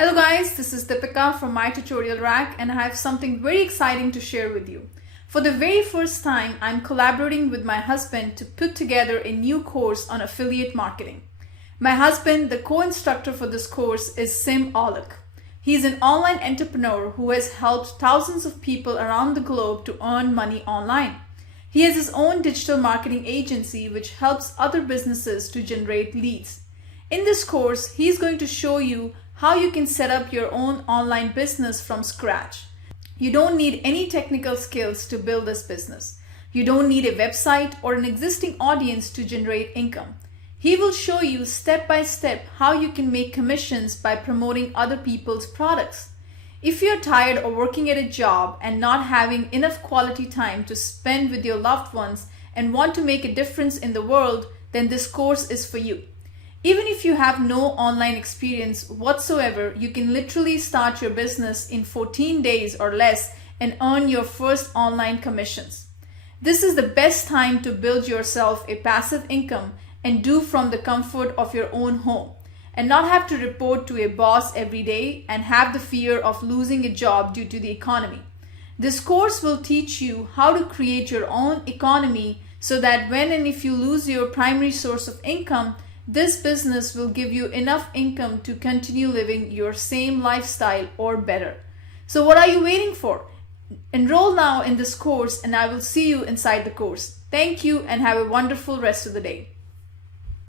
Hello guys, this is Deepika from My Tutorial Rack and I have something very exciting to share with you. For the very first time, I'm collaborating with my husband to put together a new course on affiliate marketing. My husband, the co-instructor for this course, is Sim Aulick. He's an online entrepreneur who has helped thousands of people around the globe to earn money online. He has his own digital marketing agency which helps other businesses to generate leads. In this course, he's going to show you how you can set up your own online business from scratch. You don't need any technical skills to build this business. You don't need a website or an existing audience to generate income. He will show you step by step how you can make commissions by promoting other people's products. If you're tired of working at a job and not having enough quality time to spend with your loved ones and want to make a difference in the world, then this course is for you. Even if you have no online experience whatsoever, you can literally start your business in 14 days or less and earn your first online commissions. This is the best time to build yourself a passive income and do from the comfort of your own home, and not have to report to a boss every day and have the fear of losing a job due to the economy. This course will teach you how to create your own economy so that when and if you lose your primary source of income, this business will give you enough income to continue living your same lifestyle or better. So what are you waiting for? Enroll now in this course and I will see you inside the course. Thank you and have a wonderful rest of the day.